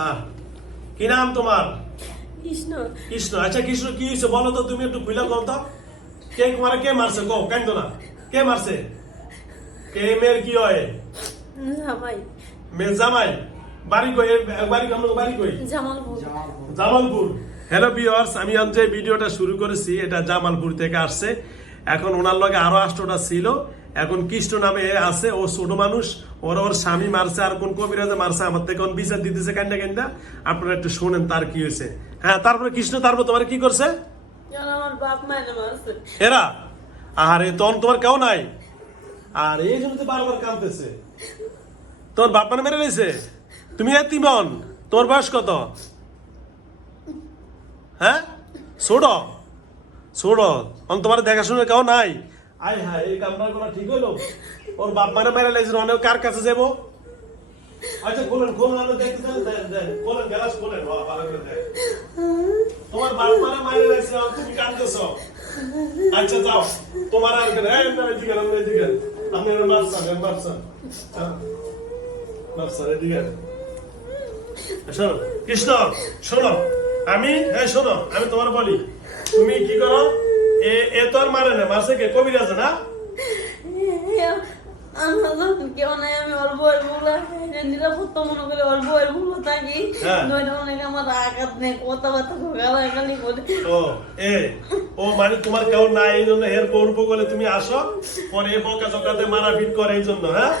হ্যাঁ কি নাম তোমার? কৃষ্ণ। কৃষ্ণ আচ্ছা কৃষ্ণ কি হয়েছে? বলো তো তুমি একটু খুলে কম তো। কে তোমার কে মারছে? কো কেন না। কে মারছে? কে মেয়ের কি হয়? জামাই। মেয়ের জামাই? বাড়ি কই? বাড়ি আমরা বাড়ি কই? জামালপুর। জামালপুর। হ্যালো ভিউয়ার্স আমি আজ যে ভিডিওটা শুরু করেছি। এটা জামালপুর থেকে আসছে। এখন ওনার লগে আরও আষ্টটা ছিল। এখন কৃষ্ণ নামে এ আছে ও ছোট মানুষ ওর ওর স্বামী মারছে আর কোন কবিরাজে মারছে আমার থেকে কোন বিচার দিতেছে কান্দা কান্দা আপনারা একটু শোনেন তার কি হয়েছে। হ্যাঁ তারপরে কৃষ্ণ তারপর তোমার কি করছে? এরা আরে তখন তোমার কেউ নাই? আর এই জন্য তো বারবার কাঁদতেছে। তোর বাপ মানে মেরে নিয়েছে তুমি এতিমন। তোর বয়স কত? হ্যাঁ? ছোট? ছোট? অন তোমার দেখাশোনা কেউ নাই? আয় হায়, এই কামটা করা ঠিক হলো ওর বাপ মানে মেরে লাইছে অনেক কার কাছে যাব? আচ্ছা খোলেন খোলেন দেখতে খোলেন, গ্যালাস খোলেন ভালো করে দেন তোমার বাপ মানে আর তুমি আচ্ছা যাও, তোমার আর কেন? এদিকে এদিকে আপনি এর মাপসান এর মাপসান মাপসান এদিকে শোনো, কৃষ্ণ, শোনো, আমি হ্যাঁ শোনো, আমি তোমার বলি। তুমি কি করো? এ মারে না মারছে কে? কবিরাজ না? কেউ নাই আমি অল্প অল্প নিরাপত্তা মনে করে অল্প অল্প থাকি। হ্যাঁ। অনেক আমার আঘাত নেই কথাবার্তা গালাগালি করে ও এ ও মানে তোমার কেউ নাই এই জন্য হের করব বলে তুমি আসো পরে বকা চকাতে মারাপিট করে এই জন্য হ্যাঁ?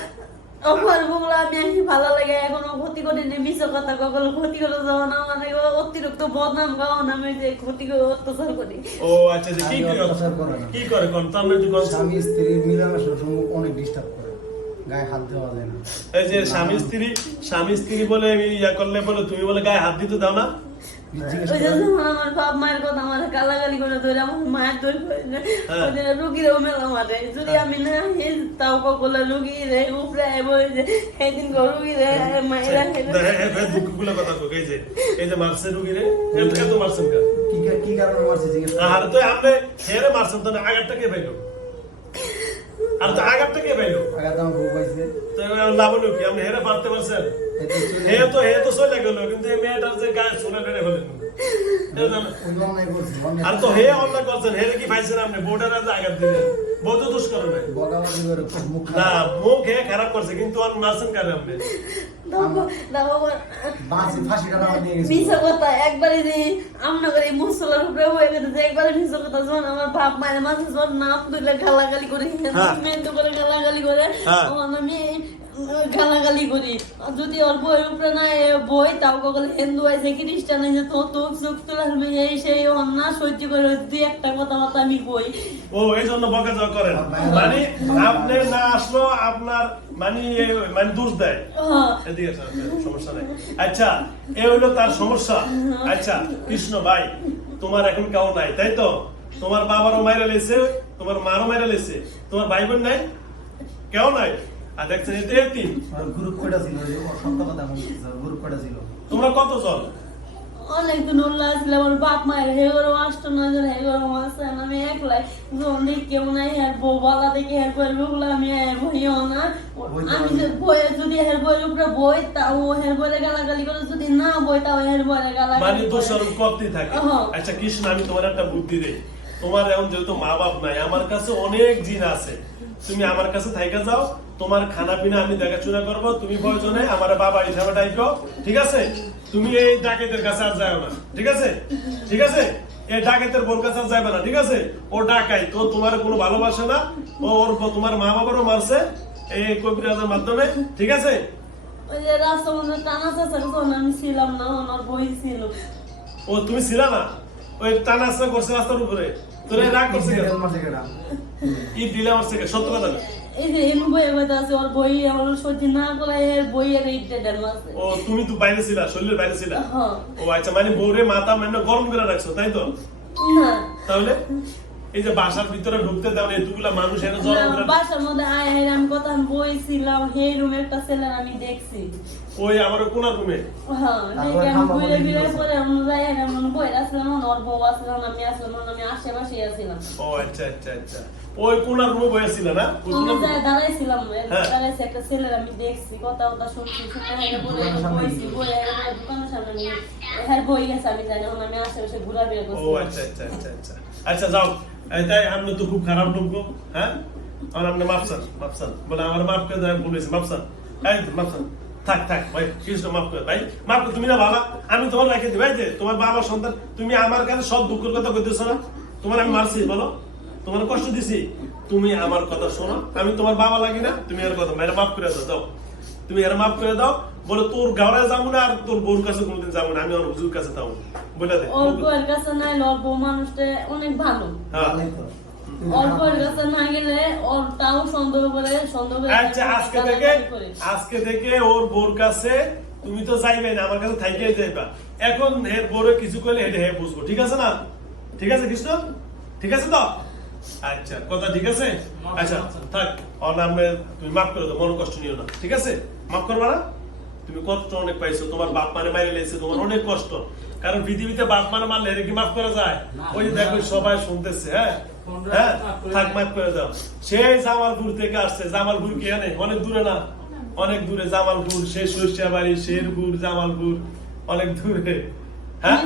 অল্প বলে আমি আসি ভালো লাগে এখনও ক্ষতি করে নি কথা কখনো ক্ষতি করে যাওয়া না মানে অতিরিক্ত বদনাম গাওয়া না আমি যে ক্ষতি করে অত্যাচার করি। ও আচ্ছা আচ্ছা, কি করে অত্যাচার করে কি করে কোন? তার একটু কোন? স্বামী স্ত্রী অনেক ডিস্টার্ব করে। গায়ে হাত দেওয়া যায় না। এই যে স্বামী স্ত্রী স্বামী স্ত্রী বলে ইয়া করলে বলে তুমি বলে গায়ে হাত দিতে দাও না। আমার বাপ মায়ের কথা আমার গালাগালি করে ধরে আমার মায়ের ধরে হ্যাঁ। রুগীরাও মেলা মারে যদি আমি না তাও কখনো রুগী রে উপরে যে সেদিন রুগী রে মায়েরা দুঃখগুলো কথা কই এই যে এই যে মারছে রুগী রে এমকে মারছেন কি কারণে মারছে আর তো আপনি হেরে মারছেন তো না আগারটা পাইলো? আর তো আগারটা কে পাইলো? তো আমার বউ পাইছে তো লাভ হলো কি? আপনি হেরে পারতে পারছেন হে তো হে তো চলে গেল কিন্তু এই মেয়েটার যে গায়ে সোনা ফেলে ফেলেন ওই অন্যায় করছে, অন্যায় আর তো হে অন্য করছেন হেরে কি পাইছেন আপনি বোর্ডার আছে আঘাত দিলেন বৌদ্ধ দুষ করে নাই বকাবকি করে খুব মুখ না মুখ হে খারাপ করছে কিন্তু আর মারছেন কেন আপনি বাঁশি ফাঁসি কাটা আমার নিয়ে গেছে। মিশা কথা একবারে যে আমরা করে এই মুসলার উপরে হয়ে গেছে একবারে মিশা কথা আমার বাপ মায়ের মাঝে যখন নাম তুলে গালাগালি করে হ্যাঁ। মেন্দ করে গালাগালি করে হ্যাঁ। তখন আমি গালাগালি করি। যদি ওর বইয়ের উপরে না বই তাও কখনো হিন্দু আছে খ্রিস্টান আছে তো চোখ এই সেই অন্যা সহ্য করে দুই একটা কথা আমি বই ও এই জন্য বকাঝকা করেন। মানে আপনি না আসলো আপনার মানে মানে দোষ দেয়। হ্যাঁ। এদিকে সমস্যা নাই। আচ্ছা এ হইল তার সমস্যা। আচ্ছা কৃষ্ণ ভাই তোমার এখন কেউ নাই তাই তো? তোমার বাবারও মাইরা লেছে তোমার মারও মাইরা লেছে তোমার ভাই বোন নাই? কেউ নাই? আর দেখছেন এতে তিন। গ্রুপ কয়টা ছিল? ওই যে ওর সত্য কথা বলতেছে, গ্রুপ কয়টা ছিল? তোমরা কত উল্লাহ ছিল আমার বাপ মায়ের হে গরম আসতো না জন হে গরম আসছে আমি একলাই। যখন দেখি কেউ নাই হের বউ বালা হের আমি হের বইও না। আমি যে বইয়ে যদি হের বইয়ের উপরে বই তাও হের বইয়ে গালাগালি করে যদি না বই তাও হের বইয়ে মানে গালাগালি করে। দোষারোপ করতেই থাকে। আচ্ছা কৃষ্ণ আমি তোমার একটা বুদ্ধি দেই। তোমার এখন যেহেতু মা বাপ নাই আমার কাছে অনেক জিন আছে। তুমি আমার কাছে থাইকা যাও তোমার খানা পিনা আমি দেখাশোনা করব তুমি প্রয়োজনে আমার বাবা হিসাবে ডাইকো ঠিক আছে? তুমি এই ডাকেতের কাছে আর যাও না ঠিক আছে? ঠিক আছে? এই ডাকেতের বোর কাছে আর যাবে না ঠিক আছে? ও ডাকাই তো তোমার কোনো ভালোবাসে না ও ওর তোমার মা বাবারও মারছে এই কবিরাজের মাধ্যমে ঠিক আছে? টানা ও তুমি ছিল না? ওই টানাস্তা করছে রাস্তার উপরে। তোর রাগ করছে ই দিলে আমার থেকে সত্য কথা এই যে হেনু বইয়ের মধ্যে আছে ওর বই আমার সহ্য না করে এর বইয়ের এই ডেডার আছে। ও তুমি তো বাইরে ছিলা শরীরের বাইরে ছিলা? হ্যাঁ। ও আচ্ছা মানে বউরে মাথা মানে গরম করে রাখছো তাই তো? না। তাহলে? এই যে বাসার ভিতরে ঢুকতে দাও এতগুলা মানুষ এনে জড়ো করে বাসার মধ্যে আয় হায় আমি কথা বইছিলাম সেই রুমে একটা ছেলে আমি দেখছি। ওই আমার কোন রুমে হ্যাঁ আমি ঘুরে বলে? পরে আমি যাই আর আমি বই আসলাম না ওর বউ আসলাম আমি আসলাম না আমি আশেপাশে আছিলাম। ও আচ্ছা আচ্ছা আচ্ছা। ওই কোন রুমে বসেছিল না? ওই আমি যাই দাঁড়াইছিলাম হ্যাঁ। দাঁড়াইছি একটা ছেলের আমি দেখছি কথা কথা শুনছি শুনে হাইরে বলে দোকানের সামনে বইছি বই হাইরে বলে দোকানের সামনে নিয়ে হ্যাঁ বই গেছে আমি জানি আমি আশেপাশে ঘোরাফেরা ও করছি আচ্ছা আচ্ছা আচ্ছা আচ্ছা। আচ্ছা যাও। তাই আপনি তো খুব খারাপ ঢুকবো হ্যাঁ? আর আপনি মাপসান মাপসান বলে আমার মাফ করে দেয় বলেছি মাপসান মাপসান থাক থাক, ভাই কৃষ্ণ মাফ করে, ভাই, মাফ তুমি না বাবা, আমি তোমার রেখে দিই, ভাই তোমার বাবার সন্তান, তুমি আমার কাছে সব দুঃখের কথা কইতেছো না? তোমার আমি মারছি, বলো। তোমার কষ্ট দিছি। তুমি আমার কথা শোনো, আমি তোমার বাবা লাগি না, তুমি এর কথা মেরে মাফ করে দাও তুমি এর মাফ করে দাও বলে তোর গাওড়ায় যাব না আর তোর বোর কাছে কোনোদিন যাব না আমি আমার হুজুর কাছে যাব। বলে দে। ওর বউয়ের কাছে নাই বউ মানুষটা অনেক ভালো। হ্যাঁ। ভালোই তো। কাছে না গেলে ওর তাও সন্দেহ করে সন্দেহ করে আচ্ছা আজকে থেকে আজকে থেকে ওর বোর কাছে তুমি তো যাইবে না আমার কাছে থাইকে যাইবা। এখন এর বোরে কিছু করলে হে বুঝব ঠিক আছে না? ঠিক আছে কৃষ্ণ? ঠিক আছে তো? আচ্ছা কথা ঠিক আছে? আচ্ছা থাক ওর নামে তুমি মাফ করে দাও মন কষ্ট নিও না ঠিক আছে? মাফ করবা না? তুমি কষ্ট অনেক পাইছো? তোমার বাপ মানে মারে লেগেছে তোমার অনেক কষ্ট। কারণ পৃথিবীতে বাপ মানে মারলে এর কি মাফ করা যায়? ওই যে দেখো সবাই শুনতেছে হ্যাঁ? হ্যাঁ? থাক মাফ করে দাও। সেই জামালপুর থেকে আসছে। জামালপুর কি জানে? অনেক দূরে না? অনেক দূরে। জামালপুর সেই সরিষাবাড়ি শেরপুর জামালপুর। অনেক দূরে। হ্যাঁ?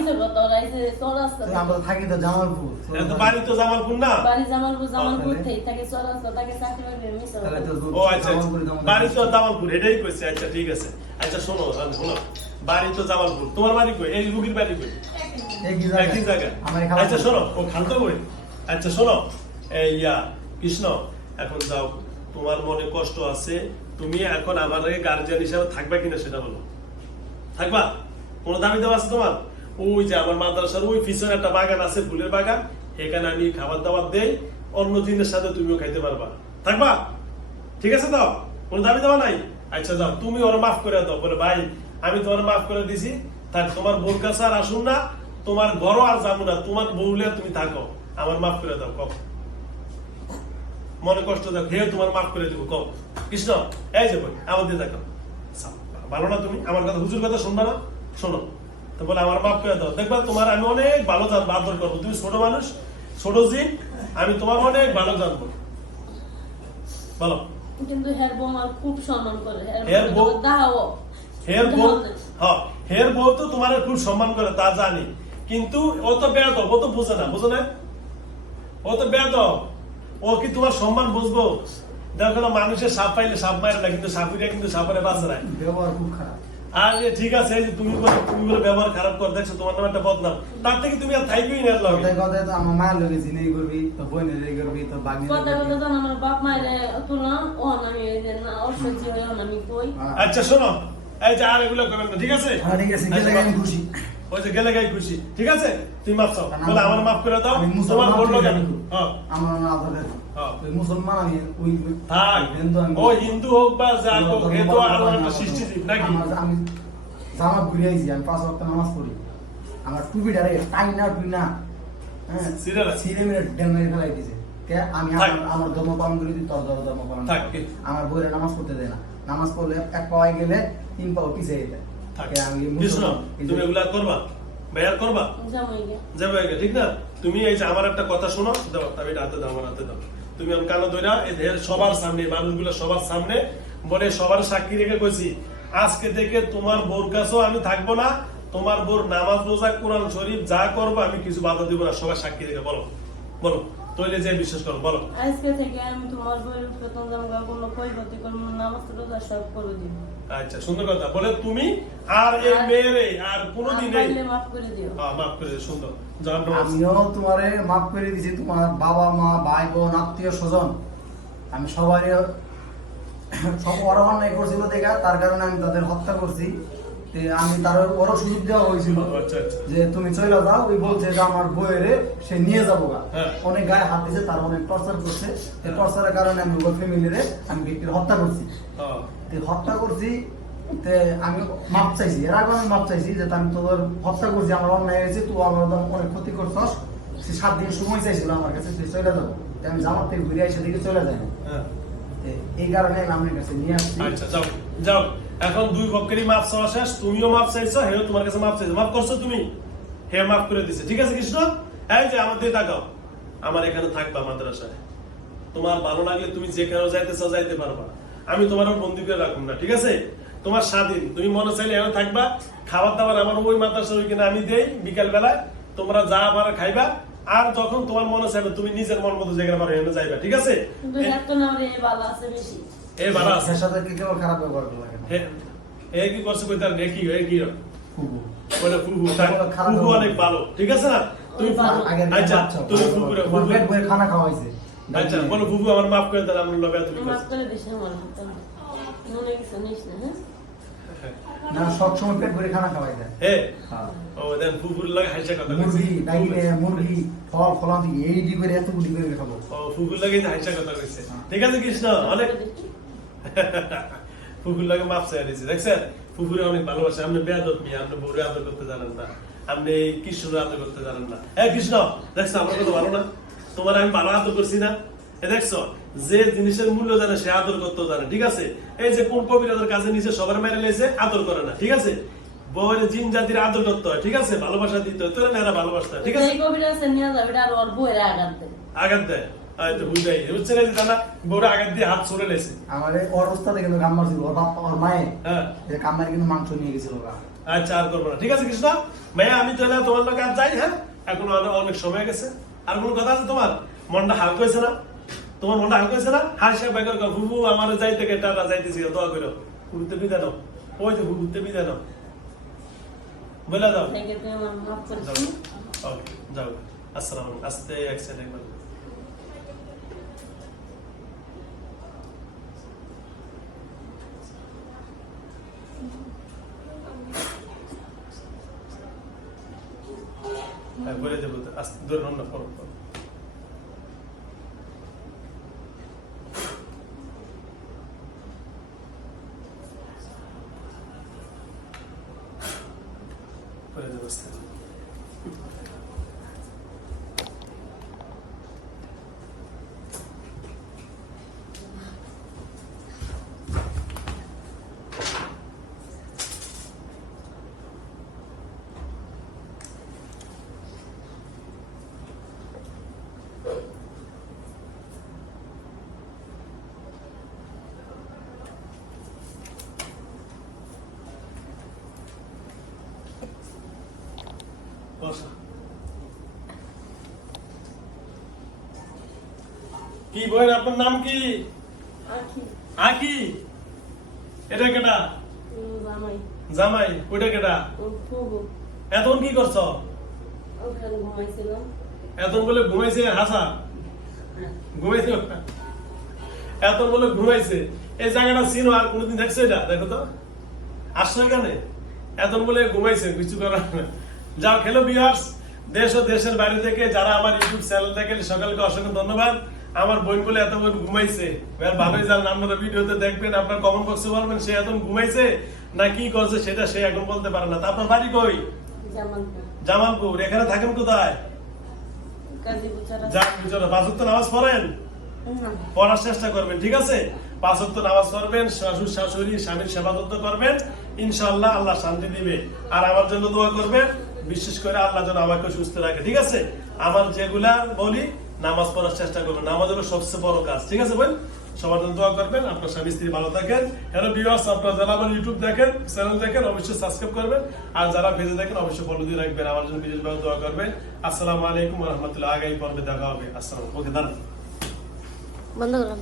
আমরা থাকি তো জামালপুর। বাড়ি তো জামালপুর না? বাড়ি জামালপুর জামালপুর থেকে থাকে চৌরাস্তা তাকে চাকরি বাকরি মিছে তাহলে তো। ও আচ্ছা আচ্ছা। জামালপুরে জামালপুর। বাড়ি তো জামালপুর এটাই কইছে। আচ্ছা ঠিক আছে। আচ্ছা শোনো আমি শোনো। বাড়ি তো জামালপুর। তোমার বাড়ি কই? এই রুগীর বাড়ি কই? একই জায়গা খাবার আচ্ছা শোনো ও খালতো কই? আচ্ছা শোনো ইয়া কৃষ্ণ এখন যাও। তোমার মনে কষ্ট আছে তুমি এখন আমার গার্জিয়ান হিসাবে থাকবা কিনা সেটা বলো। থাকবা? কোনো দাবি দেওয়া আছে তোমার? ওই যে আমার মাদ্রাসার ওই পিছনে একটা বাগান আছে, ফুলের বাগান। এখানে আমি খাবার দাবার দেই, অন্য দিনের সাথে তুমিও খাইতে পারবা। থাকবা? ঠিক আছে তো? কোনো দাবি দেওয়া নাই? আচ্ছা যাও, তুমি ওরা মাফ করে দাও। বলে, ভাই, আমি তোমার মাফ করে দিছি। থাক, তোমার বোর কাছে আর আসুন না। তোমার ঘরও আর যাব না। তোমার বউলে তুমি থাকো। আমার মাফ করে দাও কম মনে কষ্ট দাও হে তোমার মাফ করে দিব কম কৃষ্ণ, এই যে বই আমাদের দেখো ভালো না তুমি? আমার কথা হুজুর কথা শুনবা না? শোনো। তো বলে আমার মাফ করে দাও। দেখবা তোমার আমি অনেক ভালো জানব আদর করব। তুমি ছোট মানুষ ছোট জিন আমি তোমার অনেক ভালো জানব। বলো। কিন্তু হের বউ আমার খুব সম্মান করে। হের হের বউ? বউ দাও। হের বউ? হ্যাঁ হের বউ তো তোমার খুব সম্মান করে তা জানি। কিন্তু ও তো বেয়াদ ও তো বুঝে না বুঝো না? ও তো বেয়াদ ও কি তোমার সম্মান বুঝব? দেখো মানুষের সাপ পাইলে সাপ মারে না কিন্তু সাপুরিয়া কিন্তু সাপরে বাঁচে না। ব্যবহার খুব খারাপ। আর ঠিক আছে তুমি বলে তুমি বলে ব্যবহার খারাপ করে দেখছ তোমার নামে একটা বদনাম। তার থেকে তুমি আর থাইকেই না লগে। কথায় কথায় তো আমার মায়ের লোকে জিনেই করবি তো বোনের এই করবি তো বাগনি কথা কথা যখন আমার বাপ মায়ের তুললাম ও আমি ওই যে না অসহ্য হয়ে আমি কই? আচ্ছা শোনো এই যে আর এগুলো করবেন না ঠিক আছে? হ্যাঁ, ঠিক আছে, গেলে আমি খুশি। ওই যে গেলে গাই খুশি ঠিক আছে? তুমি মাফ চাও। বলে আমার মাফ করে দাও তোমার বলল কেন হ্যাঁ। আমার না আধারে মুসলমান আমি ওই হিন্দু আমি ও হিন্দু হোক বা যা হোক এ তো আরও একটা সৃষ্টিজীব নাকি? আমার- আমি জামা ঘুরে আইছি আমি পাঁচ ওয়াক্ত নামাজ পড়ি। আমার টুপিটা রে টাই না টুই না হ্যাঁ? সিরে মেরে ডেন ফেলাই দিছে। আমি আমার ধর্ম পালন করি তোর ধর্ম ধর্ম পালন আমার বইয়ের নামাজ পড়তে দেয় না। নামাজ পড়লে এক পাওয়ায় গেলে তিন পাও পিছিয়ে যেতে তুমি এগুলা করবা? বেয়ার করবা? যাবে ঠিক না? তুমি এই যে আমার একটা কথা শোনো দাও আমি হাতে দাও আমার হাতে দাও। তুমি আমি কানো ধইরা সবার সামনে মানুষগুলো সবার সামনে, বলে সবার সাক্ষী রেখে কইছি, আজকে থেকে তোমার বোর কাছেও আমি থাকব না, তোমার বোর নামাজ রোজা, কোরআন শরীফ যা করব আমি কিছু বাধা দিব না, সবার সাক্ষী রেখে বলো বলো। তৈলে যে বিশ্বাস করো বলো। আজকে থেকে আমি তোমার বইয়ের প্রথম জামা কোনো ক্ষয়ক্ষতি করব না নামাজ রোজা সব করে দিব। আচ্ছা সুন্দর কথা। বলে তুমি আর এই আর- মেয়েরে আর কোনোদিন এই মাফ করে দিও। হ্যাঁ, মাফ করে দিও, সুন্দর। আমিও তোমারে মাফ করে দিছি তোমার বাবা মা ভাই বোন আত্মীয় স্বজন। আমি সবারই সব ওরা অন্যায় করছিল দেখা তার কারণে আমি তাদের হত্যা করছি। আমি তার ওরও সুযোগ দেওয়া হয়েছিল আচ্ছা আচ্ছা। যে তুমি চলে যাও ওই বলছে যে আমার বইয়েরে সে নিয়ে যাব গা। হ্যাঁ। অনেক গায়ে হাত দিছে তার অনেক টর্চার করছে। টর্চারের কারণে আমি ওই ফ্যামিলিরে আমি হত্যা করছি। হত্যা করছি আমি মাপ চাইছি এর আগে আমি মাপ চাইছি যে আমি তোদের হত্যা করছি আমার অন্যায় হয়েছে তুই আমার অনেক ক্ষতি করছস। সে সাত দিন সময় চাইছিল আমার কাছে সে চলে যাব। আমি জামার থেকে ঘুরে এসে দেখে চলে যাই হ্যাঁ। এই কারণে আমি কাছে নিয়ে আসছি। আচ্ছা যাও যাও। এখন দুই পক্ষেরই মাপ চাওয়া শেষ, তুমিও মাপ চাইছো, হেও তোমার কাছে মাপ চাইছো। মাপ করছ তুমি হে মাপ করে দিছে। ঠিক আছে কৃষ্ণ? এই যে আমার দিয়ে তাকাও। আমার এখানে থাকবা মাদ্রাসায়। তোমার ভালো লাগলে তুমি যেখানে যাইতে চাও, যাইতে পারবা। আমি তোমার বন্দি করে রাখব না, ঠিক আছে? তোমার স্বাধীন। তুমি মনে চাইলে এখানে থাকবা। খাবার দাবার আমার ওই মাদ্রাসা ওইখানে আমি দেই বিকাল বেলায় তোমরা যা পারো খাইবা। আর যখন তোমার মনে চাইবে, তুমি নিজের মন মতো যেখানে পারো এখানে যাইবা, ঠিক আছে? না রে ভালো এ ভালো আছে সাথে কি কেবল খারাপ ব্যবহার করল এ কি করছে কইতার? নে কি এ কি? বলে ফুফু ফুফু অনেক ভালো ঠিক আছে না? তুমি ওই ভালো। আগের দিন আচ্ছা তুমি ফুফু পেট ভরে খানা খাওয়াইছে। আচ্ছা বলো ফুফু আমার মাফ করে দেন আমরা লবে তুমি মাফ করে দিস আমার মনে কিছু নিস না হ্যাঁ? না সব সময় পেট ভরে খানা খাওয়াই দেয়। হ্যাঁ। ও দেন ফুফুর লাগে কথা মুরগি কইছে ডাইলে মুরগি ফল এই ডি করে করে খাব। ও ফুফুর লাগে হাইসা কথা কইছে ঠিক আছে কৃষ্ণ অনেক ফুফুর লাগে মাপ চাই দিয়েছে। দেখছেন? ফুফুরে অনেক ভালোবাসে। আপনি বেয়াদত মিয়া আপনি বউরে আদর করতে জানেন না। আপনি এই কৃষ্ণরে আদর করতে জানেন না। হ্যাঁ কৃষ্ণ দেখছ আমার কথা ভালো না? তোমার আমি ভালো আদর করছি না? দেখছ? যে জিনিসের মূল্য জানে সে আদর করতে জানে। ঠিক আছে? এই যে কোন কবিরাদের কাছে নিচে সবার মেরে লেছে আদর করে না। ঠিক আছে? বউয়ের জিন জাতির আদর করতে হয়। ঠিক আছে? ভালোবাসা দিতে হয়। তোরা নেরা ভালোবাসতে হয়। ঠিক আছে? আঘাত দেয়। বুঝাই বুঝছে না দাদা? আঘাত দিয়ে হাত ছড়ে লেছে। আমার ওর কিন্তু গাম মারছিল ওর বাপ ওর মায়ে হ্যাঁ। কিন্তু মাংস নিয়ে গেছিল ওরা। আচ্ছা আর করব না। ঠিক আছে কৃষ্ণ? ভাইয়া আমি তাহলে তোমার লোক আর যাই হ্যাঁ? এখন অনেক সময় গেছে। আর কোনো কথা আছে তোমার? মনটা হালকা হয়েছে না? তোমার মনটা হালকা হয়েছে না? হাসি বেকার কর হুবু আমার যাইতে কে টাটা যাইতেছি দোয়া করো। হুবুতে বিদায় নাও। ওই যে হুবুতে বিদায় নাও। বলে দাও। যাও। দিস ওকে যাও। আসসালামু আলাইকুম। আস্তে এক সেকেন্ড একবার হ্যাঁ বলে দেবো তো। আস্তে ধরে নাও না কি বইয়ের আপনার নাম কি? আকি এটা কেটা জামাই। জামাই ওইটা কেটা এতক্ষণ কি করছ? এতক্ষণ বলে ঘুমাইছে হাসা? ঘুমাইছে এত বলে ঘুমাইছে। এই জায়গাটা চিনো আর কোনোদিন দেখছ এটা? দেখো তো। আসছো এখানে? এতক্ষণ বলে ঘুমাইছে কিছু করার না। যাও খেলো বিহার্স দেশ ও দেশের বাইরে থেকে যারা আমার ইউটিউব চ্যানেল দেখেন সকালকে অসংখ্য ধন্যবাদ। আমার বোন বলে এতক্ষণ ঘুমাইছে। এবার ভালোই জানেন আপনারা ভিডিওতে দেখবেন আপনার কমেন্ট বক্সে বলবেন সে এতক্ষণ ঘুমাইছে না কি করছে সেটা সে এখন বলতে পারে না। তা আপনার বাড়ি কই? জামালপুর। এখানে থাকেন কোথায়? নামাজ পড়েন? পড়ার চেষ্টা করবেন ঠিক আছে? নামাজ পড়বেন শ্বশুর শাশুড়ি স্বামীর সেবা যত্ন করবেন ইনশাআল্লাহ আল্লাহ শান্তি দিবে। আর আমার জন্য দোয়া করবেন বিশেষ করে আল্লাহ যেন আমাকে সুস্থ রাখে ঠিক আছে? আমার যেগুলা বলি নামাজ পড়ার চেষ্টা করবেন। নামাজ হলো সবচেয়ে বড় কাজ। ঠিক আছে বোন সবার জন্য দোয়া করবেন। আপনার স্বামী স্ত্রী ভালো থাকেন। হ্যালো ভিউয়ার্স আপনারা যারা আমার ইউটিউব দেখেন চ্যানেল দেখেন, অবশ্যই সাবস্ক্রাইব করবেন। আর যারা ভেজে দেখেন, অবশ্যই ফলো দিয়ে রাখবেন। আমার জন্য বিশেষভাবে দোয়া করবেন। আসসালামু আলাইকুম রহমতুল্লাহ। আগামী পর্বে দেখা হবে। আসসালাম ওকে দাঁড়ান বন্ধ করলাম।